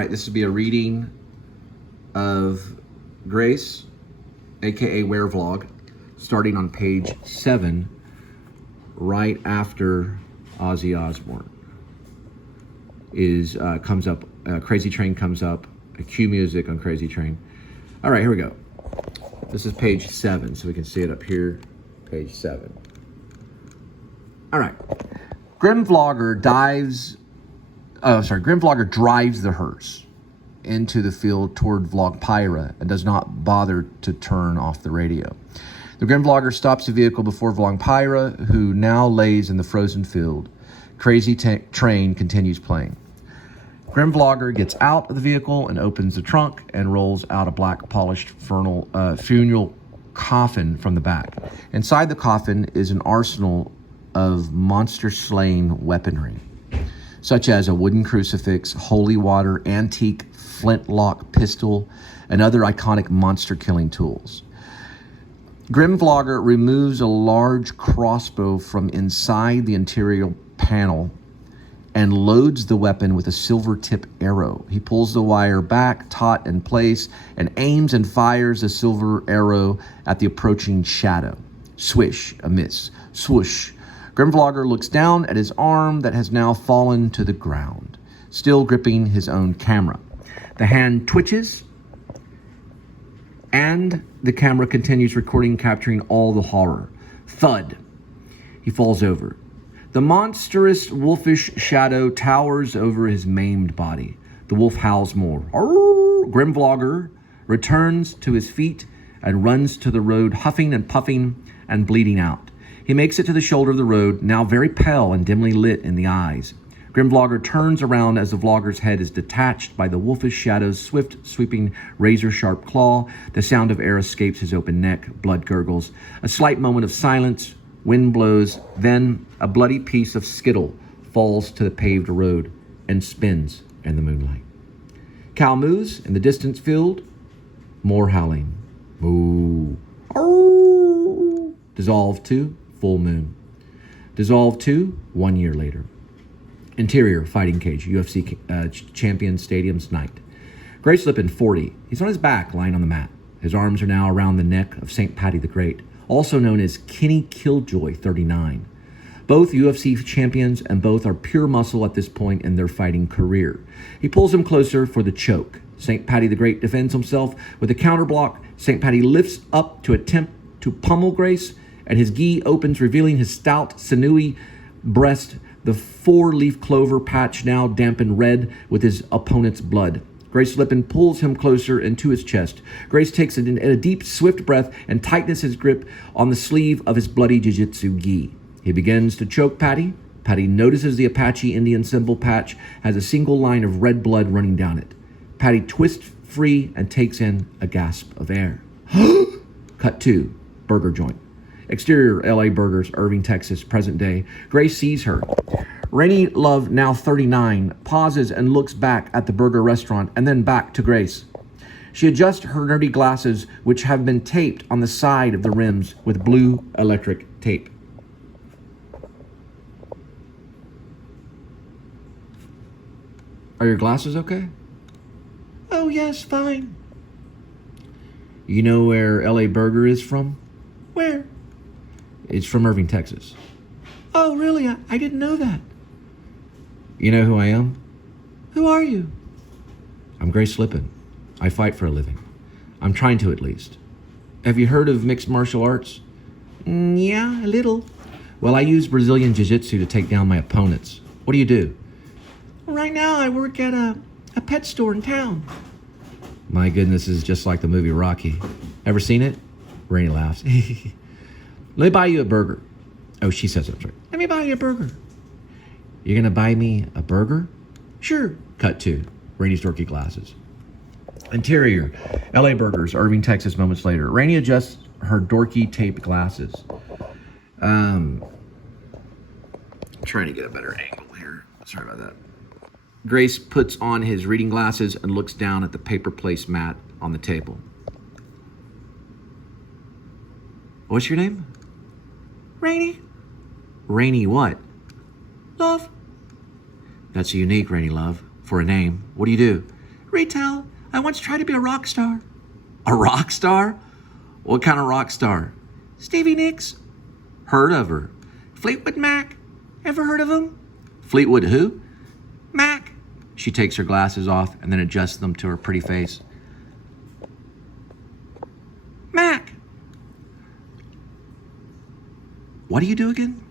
right, this would be a reading of Grace, aka Werevlog, starting on page 7, right after Ozzy Osbourne comes up. Crazy Train comes up. Cue music on Crazy Train. All right, here we go. This is page 7, so we can see it up here. Page 7. All right. Grimvlogger drives the hearse into the field toward Vlogpyra and does not bother to turn off the radio. The Grimvlogger stops the vehicle before Vlogpyra, who now lays in the frozen field. Crazy Train continues playing. Grimvlogger gets out of the vehicle and opens the trunk and rolls out a black polished funeral coffin from the back. Inside the coffin is an arsenal of monster-slaying weaponry, such as a wooden crucifix, holy water, antique flintlock pistol, and other iconic monster-killing tools. Grimvlogger removes a large crossbow from inside the interior panel and loads the weapon with a silver tip arrow. He pulls the wire back, taut in place, and aims and fires the silver arrow at the approaching shadow. Swish, a miss. Swoosh. Grimvlogger looks down at his arm that has now fallen to the ground, still gripping his own camera. The hand twitches, and the camera continues recording, capturing all the horror. Thud. He falls over. The monstrous wolfish shadow towers over his maimed body. The wolf howls more. Arr! Grimvlogger returns to his feet and runs to the road, huffing and puffing and bleeding out. He makes it to the shoulder of the road, now very pale and dimly lit in the eyes. Grimvlogger turns around as the vlogger's head is detached by the wolfish shadow's swift, sweeping, razor-sharp claw. The sound of air escapes his open neck. Blood gurgles. A slight moment of silence. Wind blows. Then a bloody piece of skittle falls to the paved road and spins in the moonlight. Cow moos in the distant field. More howling. Moo. Arr! Dissolve to full moon. Dissolve to 1 year later. Interior fighting cage, UFC champion stadium's night. Grace Lippin, 40. He's on his back, lying on the mat. His arms are now around the neck of St. Paddy the Great, also known as Kenny Killjoy, 39. Both UFC champions, and both are pure muscle at this point in their fighting career. He pulls him closer for the choke. St. Paddy the Great defends himself with a counter block. St. Paddy lifts up to attempt to pummel Grace, and his gi opens, revealing his stout, sinewy breast, the 4-leaf clover patch now dampened red with his opponent's blood. Grace Lippin pulls him closer into his chest. Grace takes a deep, swift breath and tightens his grip on the sleeve of his bloody jiu-jitsu gi. He begins to choke Paddy. Paddy notices the Apache Indian symbol patch has a single line of red blood running down it. Paddy twists free and takes in a gasp of air. Cut 2, burger joint. Exterior, L.A. Burgers, Irving, Texas, present day. Grace sees her. Rainy Love, now 39, pauses and looks back at the burger restaurant and then back to Grace. She adjusts her nerdy glasses, which have been taped on the side of the rims with blue electric tape. Are your glasses okay? Oh, yes, fine. You know where L.A. Burger is from? Where? It's from Irving, Texas. Oh, really? I didn't know that. You know who I am? Who are you? I'm Grace Lippin. I fight for a living. I'm trying to, at least. Have you heard of mixed martial arts? Yeah, a little. Well, I use Brazilian jiu-jitsu to take down my opponents. What do you do? Right now, I work at a pet store in town. My goodness, this is just like the movie Rocky. Ever seen it? Rainey laughs. Let me buy you a burger. Oh, she says it. Right. Let me buy you a burger. You're going to buy me a burger? Sure. Cut 2. Rainey's dorky glasses. Interior, L.A. Burgers, Irving, Texas, moments later. Rainey adjusts her dorky taped glasses. Trying to get a better angle here. Sorry about that. Grace puts on his reading glasses and looks down at the paper placemat on the table. What's your name? Rainey. Rainey what? Love. That's unique, Rainey Love, for a name. What do you do? Retail. I once tried to be a rock star. A rock star? What kind of rock star? Stevie Nicks. Heard of her. Fleetwood Mac. Ever heard of him? Fleetwood who? Mac. She takes her glasses off and then adjusts them to her pretty face. Mac. What do you do again?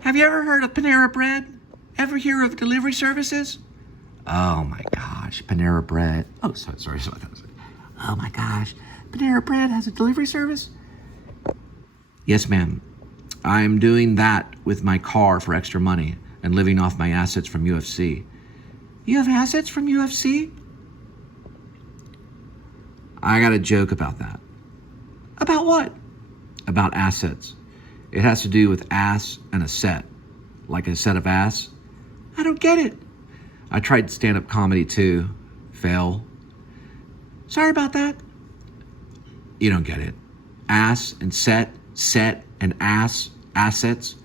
Have you ever heard of Panera Bread? Ever hear of delivery services? Oh my gosh, Panera Bread. Oh, sorry. Oh my gosh, Panera Bread has a delivery service? Yes, ma'am. I'm doing that with my car for extra money and living off my assets from UFC. You have assets from UFC? I got a joke about that. About what? About assets. It has to do with ass and a set. Like a set of ass. I don't get it. I tried stand-up comedy too. Fail. Sorry about that. You don't get it. Ass and set and ass, assets.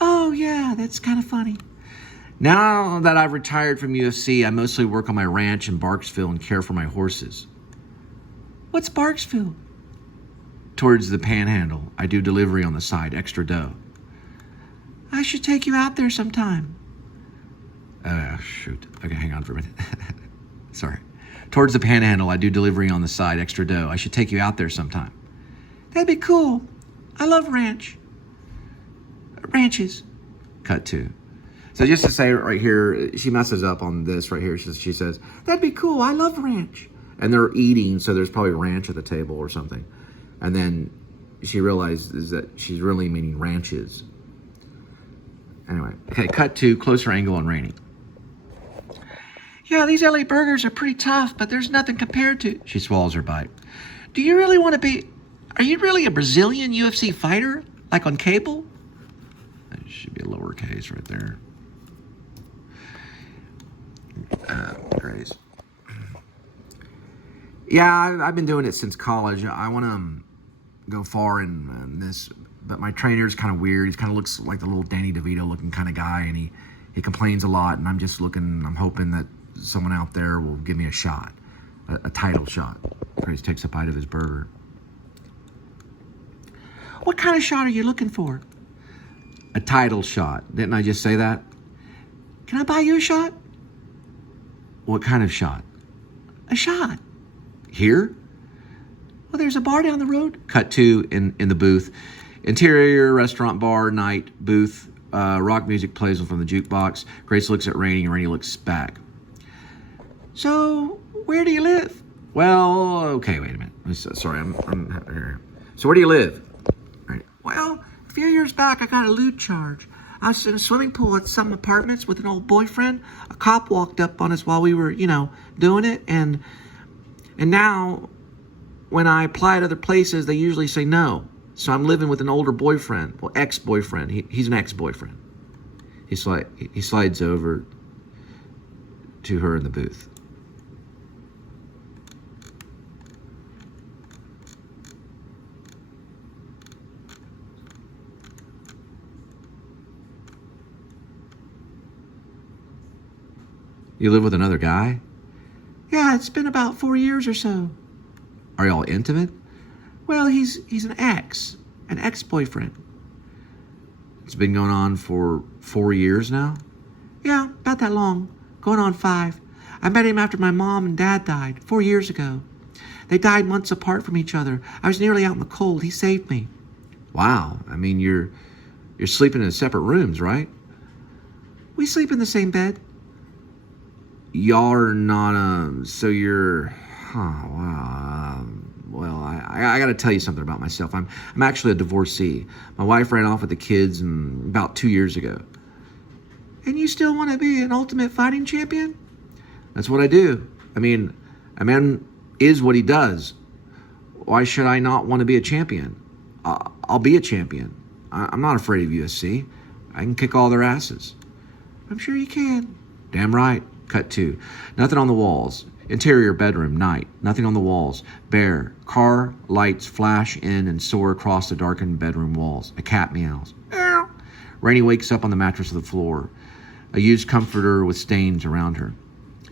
Oh yeah, that's kind of funny. Now that I've retired from UFC, I mostly work on my ranch in Barksville and care for my horses. What's Barksville? Towards the Panhandle. I do delivery on the side, extra dough. I should take you out there sometime. Shoot. Okay, hang on for a minute. Sorry. Towards the Panhandle, I do delivery on the side, extra dough. I should take you out there sometime. That'd be cool. I love ranches. Cut to. So just to say right here, she messes up on this right here. She says, that'd be cool. I love ranch. And they're eating, so there's probably ranch at the table or something. And then she realizes that she's really meaning ranches. Anyway, okay, cut to closer angle on Rainey. Yeah, these LA burgers are pretty tough, but there's nothing compared to... She swallows her bite. Do you really want to be... Are you really a Brazilian UFC fighter? Like on cable? That should be a lowercase right there. Grace. Yeah, I've been doing it since college. I want to go far in this, but my trainer's kind of weird. He kind of looks like the little Danny DeVito looking kind of guy, and he complains a lot, and I'm hoping that someone out there will give me a shot, a title shot. Grace takes a bite of his burger. What kind of shot are you looking for? A title shot. Didn't I just say that? Can I buy you a shot? What kind of shot? A shot. Here? Well, there's a bar down the road. Cut to in the booth. Interior, restaurant, bar, night, booth. Rock music plays from the jukebox. Grace looks at Rainey, and Rainey looks back. So, where do you live? Well, okay, wait a minute. Sorry, I'm here. So, where do you live? Right. Well, a few years back, I got a loot charge. I was in a swimming pool at some apartments with an old boyfriend. A cop walked up on us while we were, doing it, and now, when I apply at other places, they usually say no. So I'm living with an older boyfriend. Well, ex-boyfriend. He's an ex-boyfriend. He slides over to her in the booth. You live with another guy? Yeah, it's been about 4 years or so. Are y'all intimate? Well, he's an ex-boyfriend. It's been going on for 4 years now? Yeah, about that long. Going on 5. I met him after my mom and dad died 4 years ago. They died months apart from each other. I was nearly out in the cold. He saved me. Wow. I mean, you're sleeping in separate rooms, right? We sleep in the same bed. Y'all are not, so you're, wow. Well, I got to tell you something about myself. I'm actually a divorcee. My wife ran off with the kids about 2 years ago. And you still want to be an ultimate fighting champion? That's what I do. I mean, a man is what he does. Why should I not want to be a champion? I'll be a champion. I'm not afraid of UFC. I can kick all their asses. I'm sure you can. Damn right. Cut to. Nothing on the walls. Interior bedroom, night. Nothing on the walls. Bare. Car lights flash in and soar across the darkened bedroom walls. A cat meows. Meow. Rainey wakes up on the mattress of the floor. a used comforter with stains around her.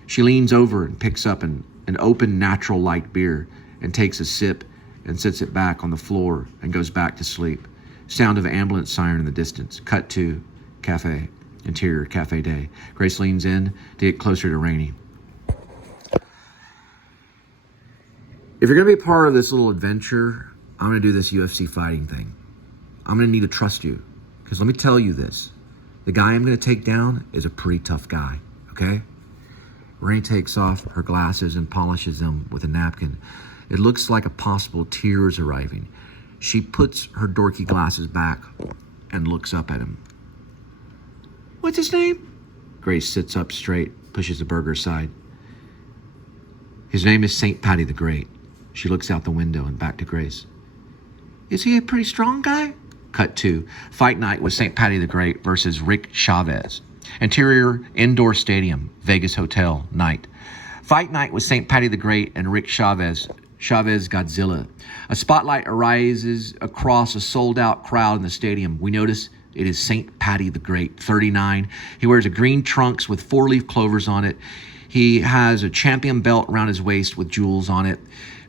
She leans over and picks up an open natural light beer and takes a sip and sits it back on the floor and goes back to sleep. Sound of ambulance siren in the distance. Cut to cafe. Interior cafe day. Grace leans in to get closer to Rainey. If you're going to be part of this little adventure, I'm going to do this UFC fighting thing. I'm going to need to trust you. Because let me tell you this. The guy I'm going to take down is a pretty tough guy. Okay? Rainey takes off her glasses and polishes them with a napkin. It looks like a possible tear is arriving. She puts her dorky glasses back and looks up at him. What's his name? Grace sits up straight, pushes the burger aside. His name is St. Patty the Great. She looks out the window and back to Grace. Is he a pretty strong guy? Cut to fight night with St. Patty the Great versus Rick Chavez. Interior indoor stadium, Vegas hotel, night. Fight night with St. Patty the Great and Rick Chavez. Chavez Godzilla. A spotlight arises across a sold-out crowd in the stadium. We notice it is St. Patty the Great, 39. He wears a green trunks with 4-leaf clovers on it. He has a champion belt around his waist with jewels on it.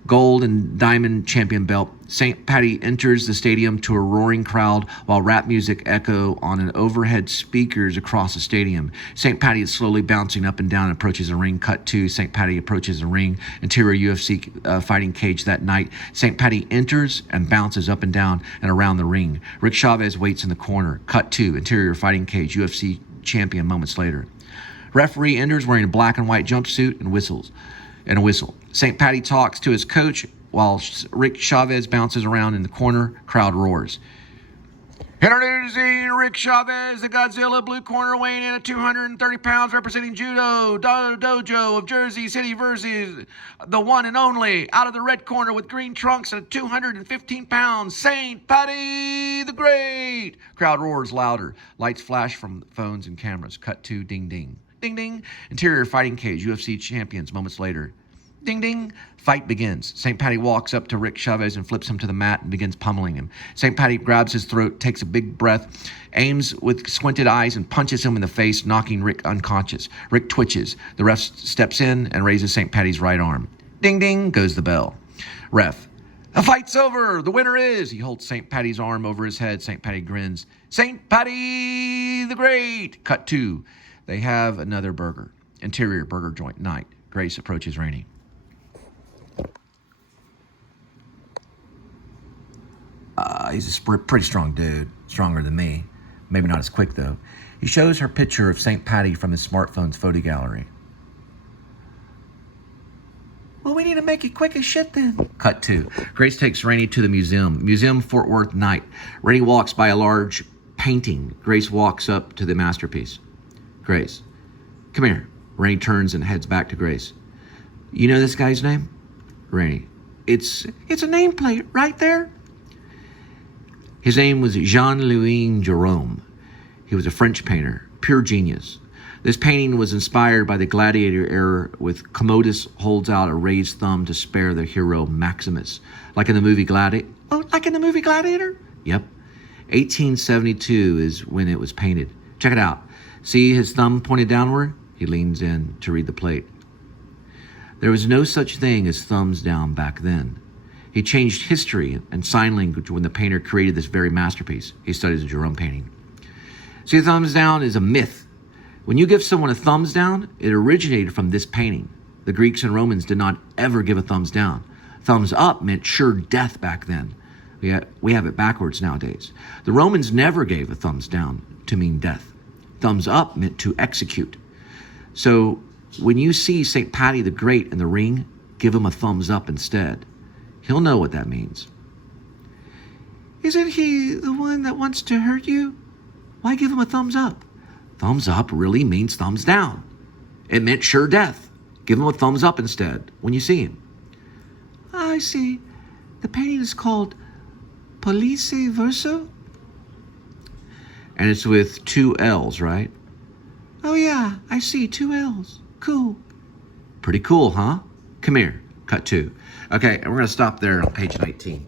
Gold and diamond champion belt. St. Patty enters the stadium to a roaring crowd while rap music echo on an overhead speakers across the stadium. St. Patty is slowly bouncing up and down and approaches the ring. Cut to St. Patty approaches the ring. Interior UFC fighting cage that night. St. Patty enters and bounces up and down and around the ring. Rick Chavez waits in the corner. Cut to interior fighting cage. UFC champion moments later. Referee enters wearing a black and white jumpsuit and a whistle. St. Patty talks to his coach while Rick Chavez bounces around in the corner. Crowd roars. Introducing Rick Chavez, the Godzilla, blue corner, weighing in at 230 pounds, representing Judo Dojo of Jersey City versus the one and only, out of the red corner with green trunks and 215 pounds, St. Patty the Great. Crowd roars louder. Lights flash from phones and cameras. Cut to ding ding. Ding ding. Interior fighting cage, UFC champions moments later. Ding ding. Fight begins. St. Patty walks up to Rick Chavez and flips him to the mat and begins pummeling him. St. Patty grabs his throat, takes a big breath, aims with squinted eyes and punches him in the face, knocking Rick unconscious. Rick twitches. The ref steps in and raises St. Patty's right arm. Ding ding goes the bell. Ref. The fight's over. The winner is. He holds St. Patty's arm over his head. St. Patty grins. St. Patty the Great. Cut to. They have another burger. Interior burger joint night. Grace approaches Rainey. He's a pretty strong dude. Stronger than me. Maybe not as quick, though. He shows her picture of St. Patty from his smartphone's photo gallery. Well, we need to make it quick as shit, then. Cut to. Grace takes Rainey to the museum. Museum Fort Worth night. Rainey walks by a large painting. Grace walks up to the masterpiece. Grace. Come here. Rainey turns and heads back to Grace. You know this guy's name? Rainey. It's a nameplate right there. His name was Jean-Louis Jerome. He was a French painter, pure genius. This painting was inspired by the gladiator era, with Commodus holds out a raised thumb to spare the hero Maximus. Like in the movie Gladiator? Oh, like in the movie Gladiator? Yep. 1872 is when it was painted. Check it out. See his thumb pointed downward? He leans in to read the plate. There was no such thing as thumbs down back then. He changed history and sign language when the painter created this very masterpiece. He studies the Jerome painting. See, thumbs down is a myth. When you give someone a thumbs down, it originated from this painting. The Greeks and Romans did not ever give a thumbs down. Thumbs up meant sure death back then. We have it backwards nowadays. The Romans never gave a thumbs down to mean death. Thumbs up meant to execute. So when you see St. Patty the Great in the ring, give him a thumbs up instead. He'll know what that means. Isn't he the one that wants to hurt you? Why give him a thumbs up? Thumbs up really means thumbs down. It meant sure death. Give him a thumbs up instead when you see him. I see. The painting is called Police Verso? And it's with 2 L's, right? Oh yeah, I see, 2 L's. Cool. Pretty cool, huh? Come here. Cut 2. Okay, and we're going to stop there on page 19.